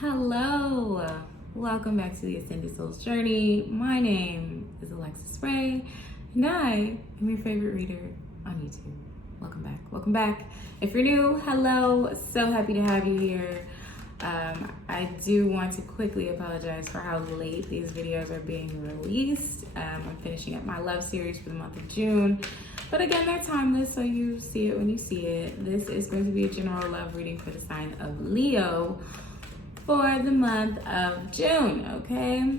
Hello, welcome back to the Ascended Souls Journey. My name is Alexis Ray, and I am your favorite reader on YouTube. Welcome back. Welcome back. If you're new, hello. So happy to have you here. I do want to quickly apologize for how late these videos are being released. I'm finishing up my love series for the month of June. But again, they're timeless, so you see it when you see it. This is going to be a general love reading for the sign of Leo for the month of June, okay?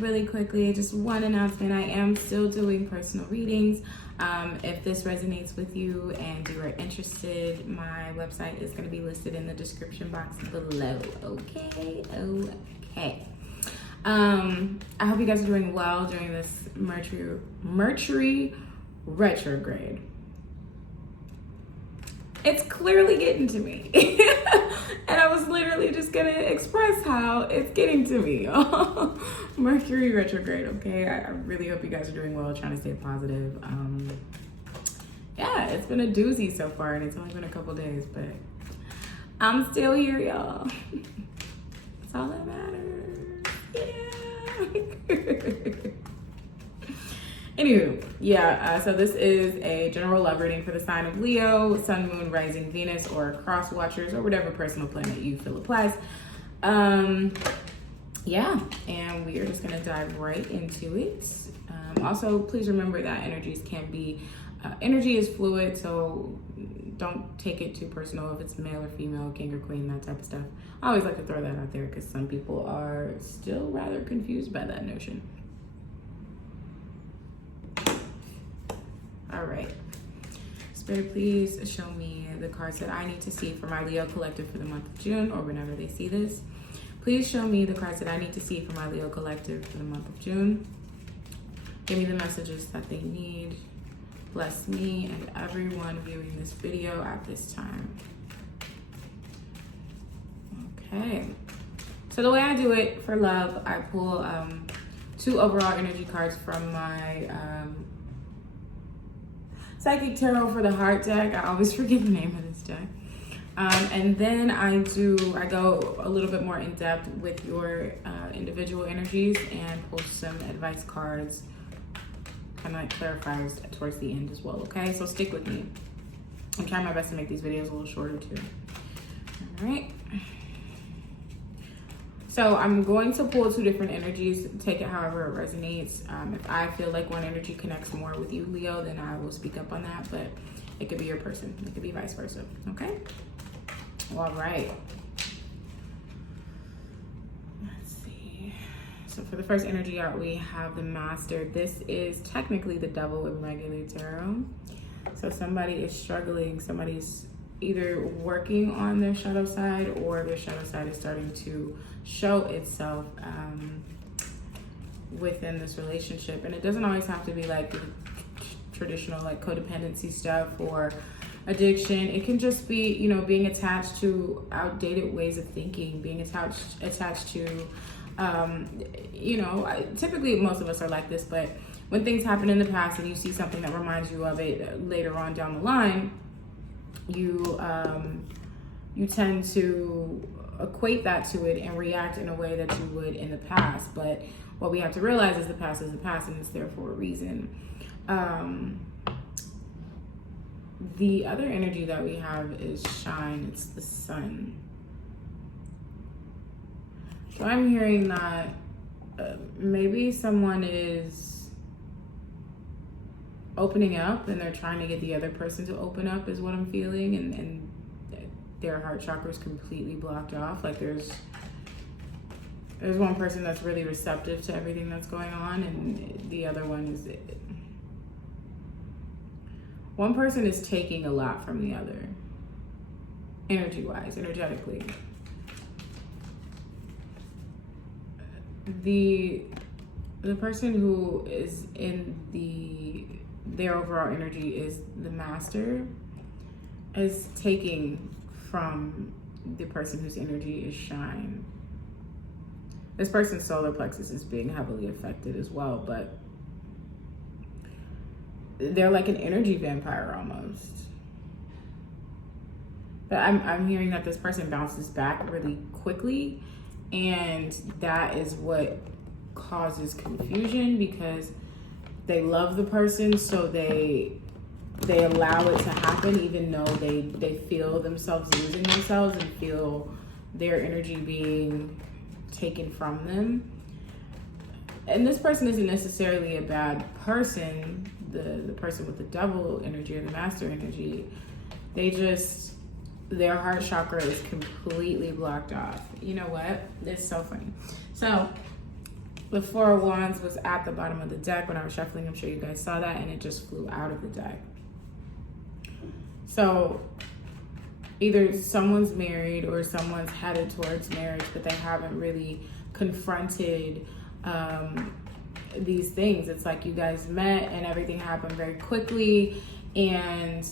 Really quickly, just one announcement. I am still doing personal readings. If this resonates with you and you are interested, my website is going to be listed in the description box below, okay? Okay. I hope you guys are doing well during this Mercury retrograde. It's clearly getting to me. And I was literally just gonna express how it's getting to me. Mercury retrograde, okay? I really hope you guys are doing well, trying to stay positive. Yeah, it's been a doozy so far, and it's only been a couple days, but I'm still here, y'all. That's all that matters. Yeah. Anywho, so this is a general love reading for the sign of Leo, Sun, Moon, Rising, Venus, or cross watchers, or whatever personal planet you feel applies. And we are just gonna dive right into it. Also, please remember that energy is fluid, so don't take it too personal if it's male or female, king or queen, that type of stuff. I always like to throw that out there because some people are still rather confused by that notion. All right, Spirit, please show me the cards that I need to see for my Leo collective for the month of June, or whenever they see this. Please show me the cards that I need to see for my Leo collective for the month of June. Give me the messages that they need. Bless me and everyone viewing this video at this time. Okay, so the way I do it for love, I pull 2 overall energy cards from my Psychic Tarot for the Heart deck. I always forget the name of this deck. And then I go a little bit more in depth with your individual energies and pull some advice cards, kind of like clarifiers towards the end as well, okay? So stick with me. I'm trying my best to make these videos a little shorter too. All right. So I'm going to pull 2 different energies, take it however it resonates. If I feel like one energy connects more with you, Leo, then I will speak up on that, but it could be your person. It could be vice versa, okay? All right. Let's see. So for the first energy out, we have the Master. This is technically the Devil in regular tarot. So somebody is struggling, somebody's either working on their shadow side, or their shadow side is starting to show itself within this relationship. And it doesn't always have to be like the traditional like codependency stuff or addiction. It can just be, you know, being attached to outdated ways of thinking, being attached to typically most of us are like this, but when things happen in the past and you see something that reminds you of it later on down the line, you tend to equate that to it and react in a way that you would in the past. But what we have to realize is the past and it's there for a reason. The other energy that we have is shine. It's the sun. So I'm hearing that maybe someone is opening up and they're trying to get the other person to open up is what I'm feeling, and their heart chakra is completely blocked off. Like there's one person that's really receptive to everything that's going on, and the other one is one person is taking a lot from the other, energetically. The person who is in their overall energy is the Master, is taking from the person whose energy is shine. This person's solar plexus is being heavily affected as well, but they're like an energy vampire almost. But I'm hearing that this person bounces back really quickly, and that is what causes confusion, because they love the person, so they allow it to happen, even though they feel themselves losing themselves and feel their energy being taken from them. And this person isn't necessarily a bad person, the person with the devil energy or the master energy. Their heart chakra is completely blocked off. You know what? It's so funny. So the Four of Wands was at the bottom of the deck when I was shuffling. I'm sure you guys saw that, and it just flew out of the deck. So either someone's married or someone's headed towards marriage, but they haven't really confronted these things. It's like you guys met and everything happened very quickly, and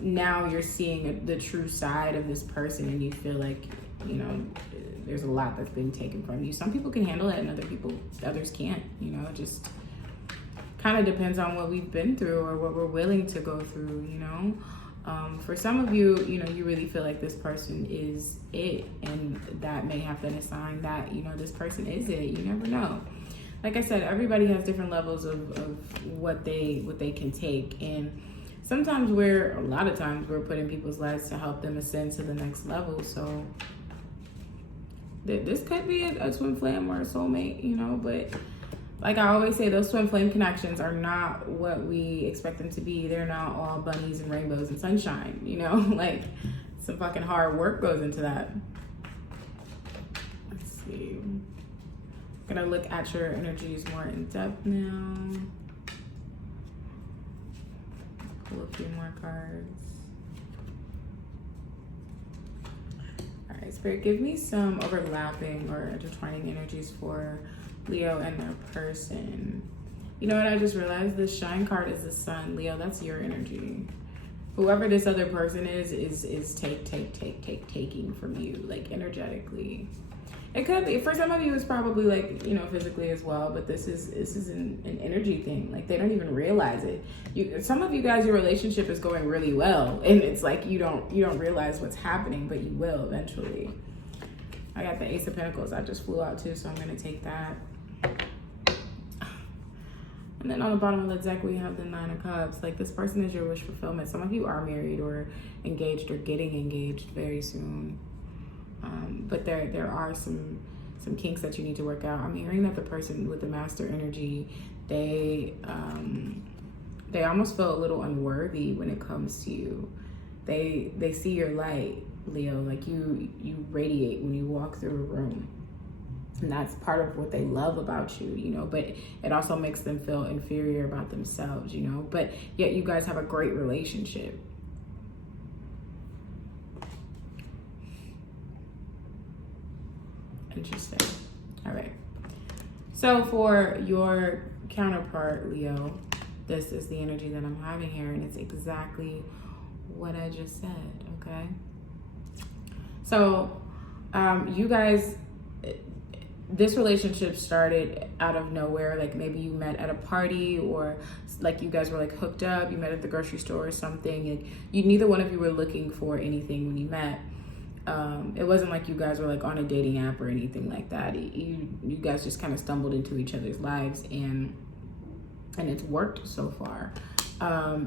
now you're seeing the true side of this person, and you feel like, you know, there's a lot that's been taken from you. Some people can handle it and others can't. You know, it just kind of depends on what we've been through or what we're willing to go through, you know. For some of you, you know, you really feel like this person is it, and that may have been a sign that, you know, this person is it. You never know. Like I said, everybody has different levels of what they can take, and sometimes a lot of times we're put in people's lives to help them ascend to the next level. So this could be a twin flame or a soulmate, you know, but like I always say, those twin flame connections are not what we expect them to be. They're not all bunnies and rainbows and sunshine, you know, like some fucking hard work goes into that. Let's see. I'm gonna look at your energies more in depth now. Pull a few more cards. All right, Spirit, give me some overlapping or intertwining energies for Leo and their person. You know what I just realized? This shine card is the sun. Leo, that's your energy. Whoever this other person is taking from you, like energetically. It could be, for some of you, it's probably like, you know, physically as well, but this is an energy thing. Like they don't even realize it. Some of you guys, your relationship is going really well, and it's like you don't realize what's happening, but you will eventually. I got the Ace of Pentacles. That just flew out too, so I'm gonna take that. And then on the bottom of the deck, we have the Nine of Cups. Like this person is your wish fulfillment. Some of you are married or engaged or getting engaged very soon. But there are some kinks that you need to work out. I'm hearing that the person with the master energy, they almost feel a little unworthy when it comes to you. They see your light, Leo, like you radiate when you walk through a room. And that's part of what they love about you, you know, but it also makes them feel inferior about themselves, you know, but yet you guys have a great relationship. Interesting. All right. So for your counterpart, Leo, this is the energy that I'm having here, and it's exactly what I just said, okay? So you guys, this relationship started out of nowhere. Like maybe you met at a party, or like you guys were like hooked up, you met at the grocery store or something, and neither one of you were looking for anything when you met. It wasn't like you guys were like on a dating app or anything like that. You guys just kind of stumbled into each other's lives, and it's worked so far.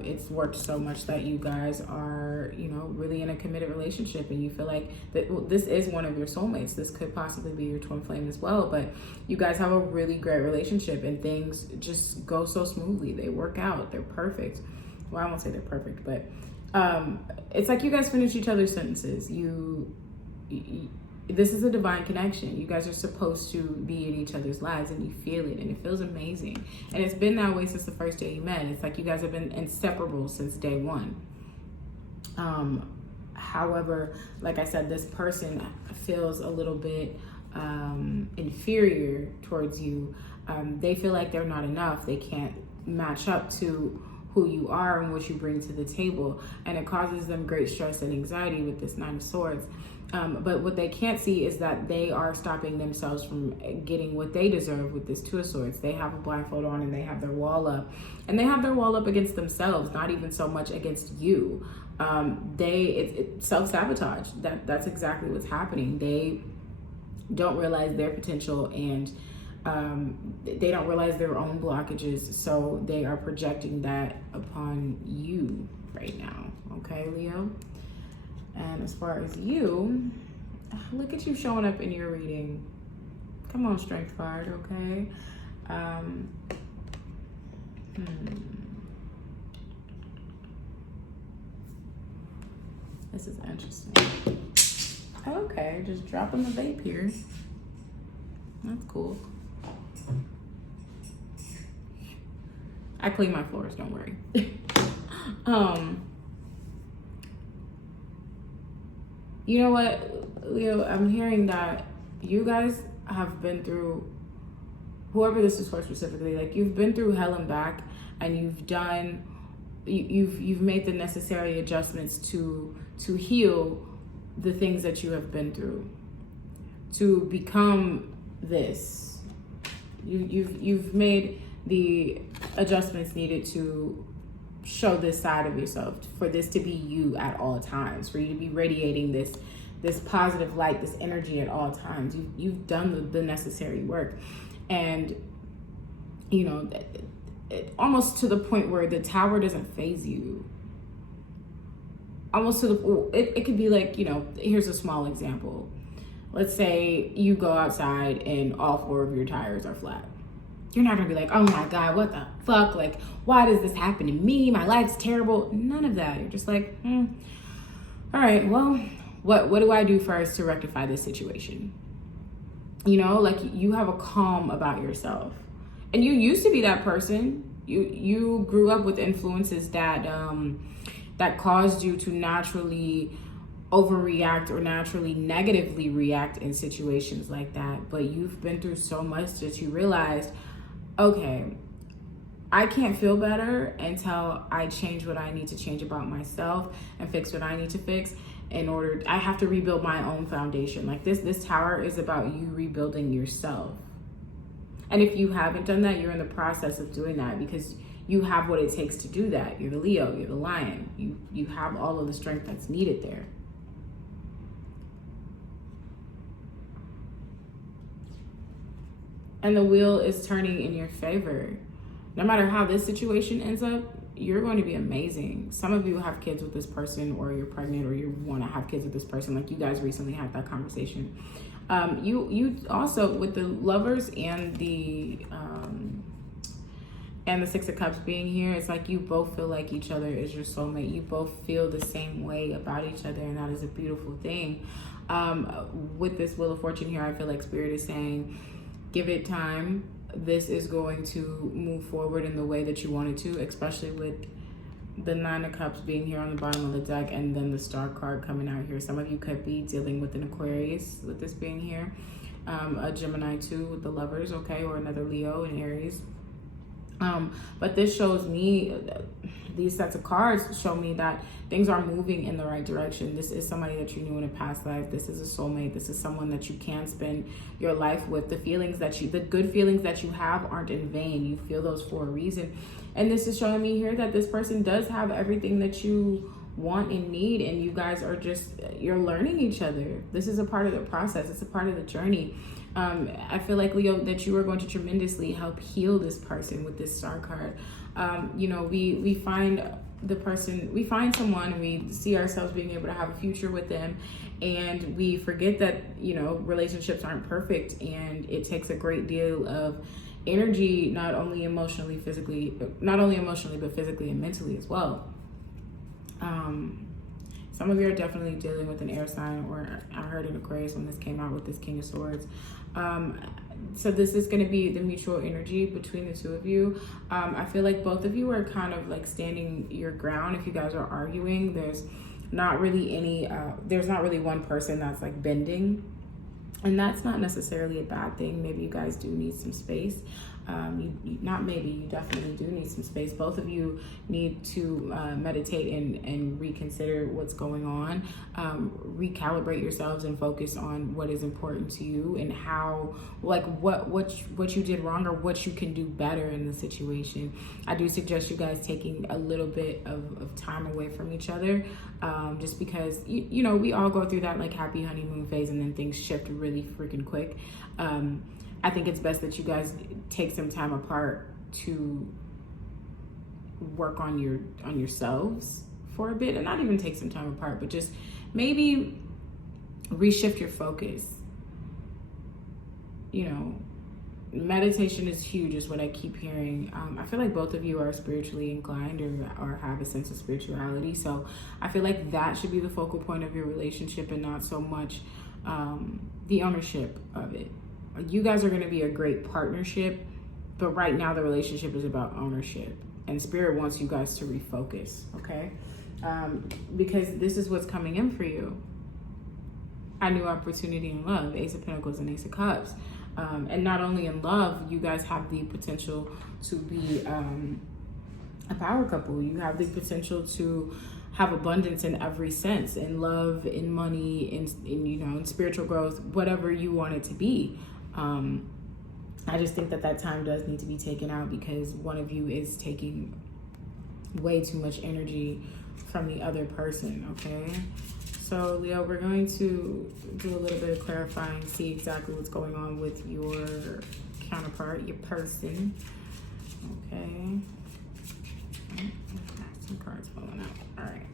It's worked so much that you guys are, you know, really in a committed relationship, and you feel like that this is one of your soulmates. This could possibly be your twin flame as well, but you guys have a really great relationship, and things just go so smoothly. They work out. They're perfect. Well, I won't say they're perfect, but it's like you guys finish each other's sentences. This is a divine connection. You guys are supposed to be in each other's lives, and you feel it, and it feels amazing. And it's been that way since the first day you met. It's like you guys have been inseparable since day one. However, like I said, this person feels a little bit inferior towards you. They feel like they're not enough. They can't match up to who you are and what you bring to the table, and it causes them great stress and anxiety with this Nine of Swords. But what they can't see is that they are stopping themselves from getting what they deserve with this Two of Swords. They have a blindfold on, and they have their wall up, and they have their wall up against themselves, not even so much against you. It's self-sabotage. That's exactly what's happening. They don't realize their potential, and they don't realize their own blockages, so they are projecting that upon you right now. Okay, Leo? And as far as you, look at you showing up in your reading. Come on, Strength card, okay? This is interesting. Okay, just dropping the vape here. That's cool. I clean my floors, don't worry. You know what, Leo, I'm hearing that you guys have been through, whoever this is for specifically, like you've been through hell and back, and you've made the necessary adjustments to heal the things that you have been through, to become this. You've made the adjustments needed to show this side of yourself, for this to be you at all times, for you to be radiating this positive light, this energy at all times. You've done the necessary work, and you know, almost to the point where the tower doesn't faze you. Almost to the, it could be like, you know, here's a small example. Let's say you go outside and all 4 of your tires are flat. You're not gonna be like, oh my God, what the fuck? Like, why does this happen to me? My life's terrible. None of that. You're just like, all right, well, what do I do first to rectify this situation? You know, like you have a calm about yourself. And you used to be that person. You grew up with influences that caused you to naturally overreact or naturally negatively react in situations like that. But you've been through so much that you realized, okay, I can't feel better until I change what I need to change about myself and fix what I need to fix. I have to rebuild my own foundation. Like this tower is about you rebuilding yourself. And if you haven't done that, you're in the process of doing that, because you have what it takes to do that. You're the Leo, you're the lion. You have all of the strength that's needed there. And the wheel is turning in your favor. No matter how this situation ends up, you're going to be amazing. Some of you have kids with this person, or you're pregnant, or you want to have kids with this person. Like you guys recently had that conversation. You also, with the Lovers and the 6 of Cups being here, it's like you both feel like each other is your soulmate. You both feel the same way about each other, and that is a beautiful thing. With this Wheel of Fortune here, I feel like Spirit is saying, give it time. This is going to move forward in the way that you want it to, especially with the 9 of Cups being here on the bottom of the deck, and then the Star card coming out here. Some of you could be dealing with an Aquarius with this being here, a Gemini too with the Lovers, okay, or another Leo and Aries. But this shows me, these sets of cards show me that things are moving in the right direction. This is somebody that you knew in a past life. This is a soulmate. This is someone that you can spend your life with. The good feelings that you have aren't in vain. You feel those for a reason. And this is showing me here that this person does have everything that you want and need, and you guys are you're learning each other. This is a part of the process. It's a part of the journey. I feel like, Leo, that you are going to tremendously help heal this person with this Star card. You know, we find someone, and we see ourselves being able to have a future with them, and we forget that, you know, relationships aren't perfect, and it takes a great deal of energy, not only emotionally, but physically and mentally as well. Some of you are definitely dealing with an air sign, or I heard an Aquarius when this came out with this King of Swords. So this is going to be the mutual energy between the two of you. I feel like both of you are kind of like standing your ground. If you guys are arguing, there's not really one person that's like bending. And that's not necessarily a bad thing. Maybe you guys do need some space. Not maybe, you definitely do need some space. Both of you need to meditate and reconsider what's going on, recalibrate yourselves and focus on what is important to you and how, like what you did wrong or what you can do better in the situation. I do suggest you guys taking a little bit of time away from each other, just because you know, we all go through that like happy honeymoon phase and then things shift really freaking quick. I think it's best that you guys take some time apart to work on yourselves for a bit, and not even take some time apart, but just maybe reshift your focus. You know, meditation is huge, is what I keep hearing. I feel like both of you are spiritually inclined or have a sense of spirituality, so I feel like that should be the focal point of your relationship and not so much the ownership of it. You guys are going to be a great partnership, but right now the relationship is about ownership, and Spirit wants you guys to refocus, okay? Because this is what's coming in for you. A new opportunity in love, Ace of Pentacles and Ace of Cups. And not only in love, you guys have the potential to be a power couple. You have the potential to have abundance in every sense, in love, in money, in you know, in spiritual growth, whatever you want it to be. I just think that time does need to be taken out because one of you is taking way too much energy from the other person, okay? So Leo, we're going to do a little bit of clarifying, see exactly what's going on with your counterpart, your person, okay? Some cards falling out, all right.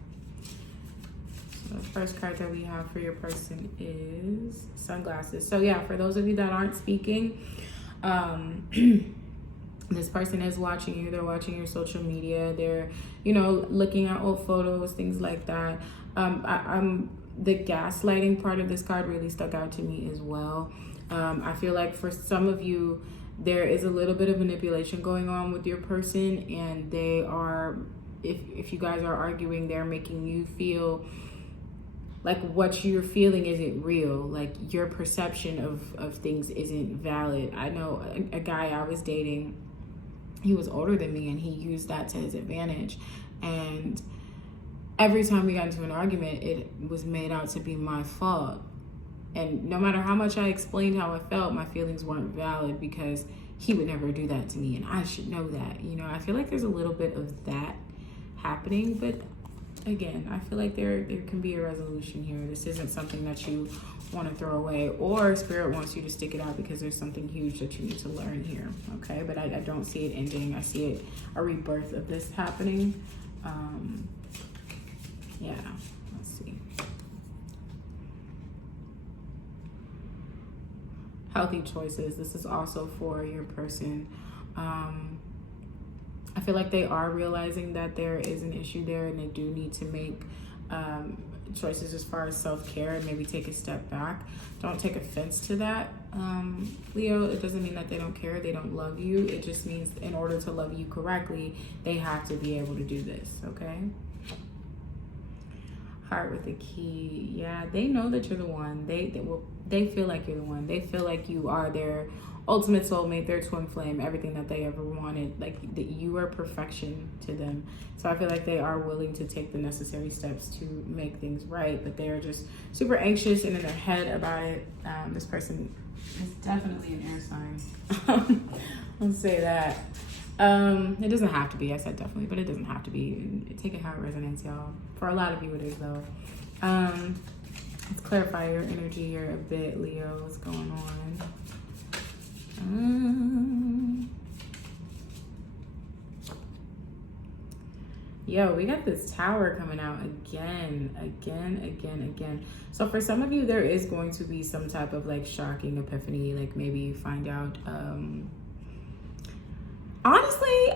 So the first card that we have for your person is sunglasses. So yeah, for those of you that aren't speaking, this person is watching you. They're watching your social media. They're, you know, looking at old photos, things like that. I'm the gaslighting part of this card really stuck out to me as well. I feel like for some of you, there is a little bit of manipulation going on with your person, and they are, if you guys are arguing, they're making you feel like what you're feeling isn't real, like your perception of things isn't valid. I know a guy I was dating, he was older than me, and he used that to his advantage. And every time we got into an argument, it was made out to be my fault. And no matter how much I explained how I felt, my feelings weren't valid because he would never do that to me, and I should know that. You know, I feel like there's a little bit of that happening, but again, I feel like there can be a resolution here. This isn't something that you want to throw away, or Spirit wants you to stick it out because there's something huge that you need to learn here, okay? But I don't see it ending. I see it a rebirth of this happening. Yeah, let's see. Healthy choices. This is also for your person. I feel like they are realizing that there is an issue there, and they do need to make choices as far as self-care and maybe take a step back. Don't take offense to that, Leo. It doesn't mean that they don't care, they don't love you. It just means in order to love you correctly, they have to be able to do this, okay? Heart with the key. Yeah, they know that you're the one. They feel like you're the one. They feel like you are their ultimate soulmate, their twin flame, everything that they ever wanted. Like that you are perfection to them. So I feel like they are willing to take the necessary steps to make things right, but they are just super anxious and in their head about it. This person is definitely an air sign. Let's say that. It doesn't have to be. I said definitely, but it doesn't have to be. Take it how it resonates, y'all. For a lot of you, it is though. Let's clarify your energy here a bit, Leo. What's going on? Yo, we got this Tower coming out again. So for some of you, there is going to be some type of like shocking epiphany. Like maybe you find out, honestly,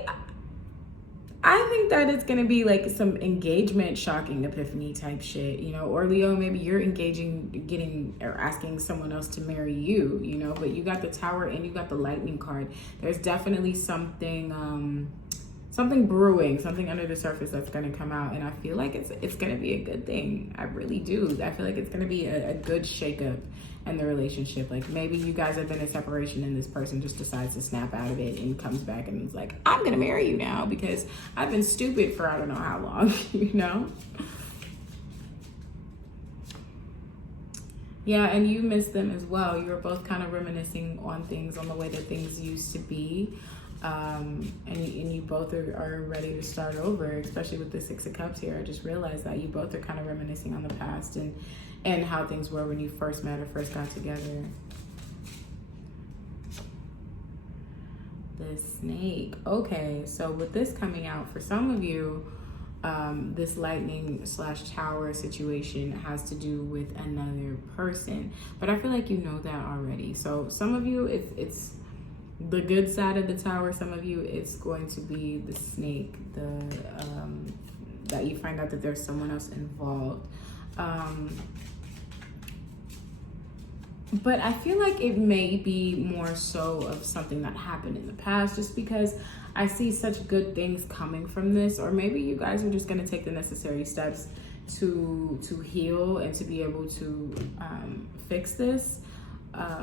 I think that it's gonna be like some engagement shocking epiphany type shit, you know, or Leo, maybe you're engaging, getting or asking someone else to marry you, you know, but you got the Tower and you got the Lightning card. There's definitely something something brewing, something under the surface that's going to come out, and I feel like it's going to be a good thing. I really do. I feel like it's going to be a good shakeup in the relationship. Like maybe you guys have been in separation and this person just decides to snap out of it and comes back and is like, I'm going to marry you now because I've been stupid for I don't know how long, you know? Yeah, and you miss them as well. You were both kind of reminiscing on things, on the way that things used to be. And you both are ready to start over, especially with the Six of Cups here. I just realized that you both are kind of reminiscing on the past and how things were when you first met or first got together. The Snake. Okay, so with this coming out, for some of you, this lightning/tower situation has to do with another person, but I feel like you know that already. So some of you, it's the good side of the tower. Some of you, it's going to be the Snake, that you find out that there's someone else involved. But I feel like it may be more so of something that happened in the past, just because I see such good things coming from this. Or maybe you guys are just going to take the necessary steps to heal and to be able to fix this.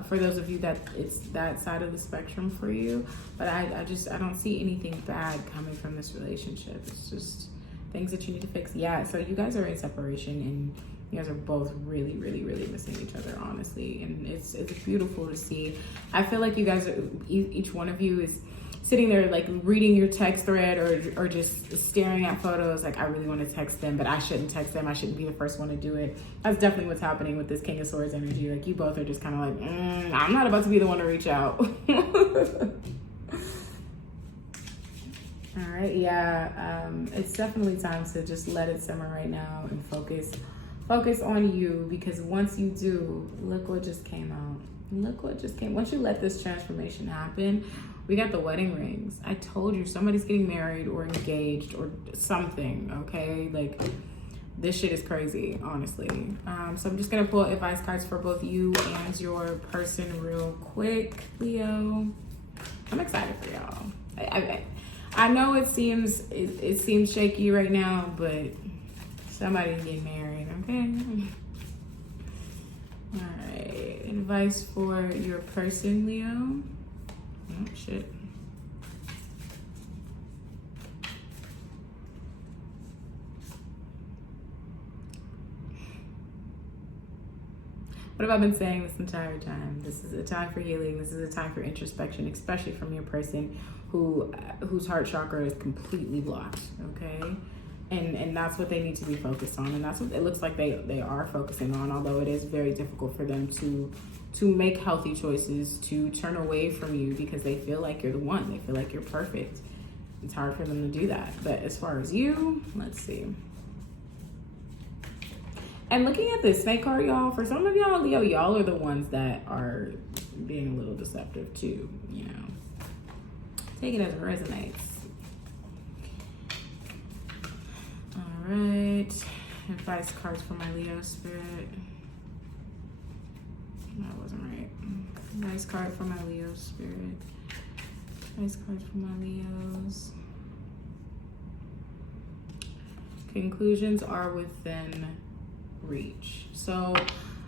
For those of you that it's that side of the spectrum for you, but I don't see anything bad coming from this relationship. It's just things that you need to fix. Yeah, so you guys are in separation and you guys are both really, really, really missing each other, honestly. And it's beautiful to see. I feel like you guys are, each one of you is sitting there like reading your text thread or just staring at photos like, I really want to text them, but I shouldn't text them. I shouldn't be the first one to do it. That's definitely what's happening with this King of Swords energy. Like you both are just kind of like, I'm not about to be the one to reach out. All right, yeah, it's definitely time to just let it simmer right now and focus on you, because once you do, look what just came out. Look what just came. Once you let this transformation happen, we got the wedding rings. I told you, somebody's getting married or engaged or something, okay? Like, this shit is crazy, honestly. So I'm just gonna pull advice cards for both you and your person real quick, Leo. I'm excited for y'all. I know it seems shaky right now, but somebody's getting married, okay? All right, advice for your person, Leo. Oh, shit. What have I been saying this entire time? This is a time for healing. This is a time for introspection, especially from your person whose heart chakra is completely blocked, okay? And that's what they need to be focused on. And that's what it looks like they are focusing on, although it is very difficult for them to make healthy choices, to turn away from you because they feel like you're the one. They feel like you're perfect. It's hard for them to do that. But as far as you, let's see. And looking at this Snake card, y'all, for some of y'all, Leo, y'all are the ones that are being a little deceptive too, you know. Take it as it resonates. All right, advice cards for my Leo spirit. That wasn't right. Advice card for my Leo spirit. Advice cards for my Leos. Conclusions are within reach. So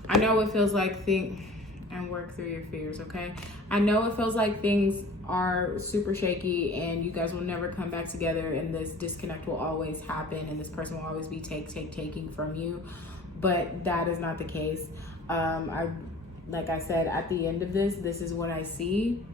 I know it feels like think and work through your fears, okay? I know it feels like things are super shaky and you guys will never come back together and this disconnect will always happen and this person will always be taking from you, but that is not the case. Like I said, at the end of this is what I see,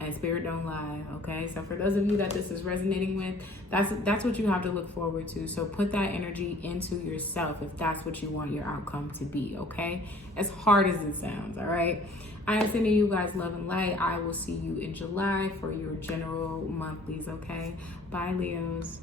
and spirit don't lie, okay? So for those of you that this is resonating with, that's what you have to look forward to. So put that energy into yourself if that's what you want your outcome to be, okay? As hard as it sounds, all right? I am sending you guys love and light. I will see you in July for your general monthlies, okay? Bye, Leos.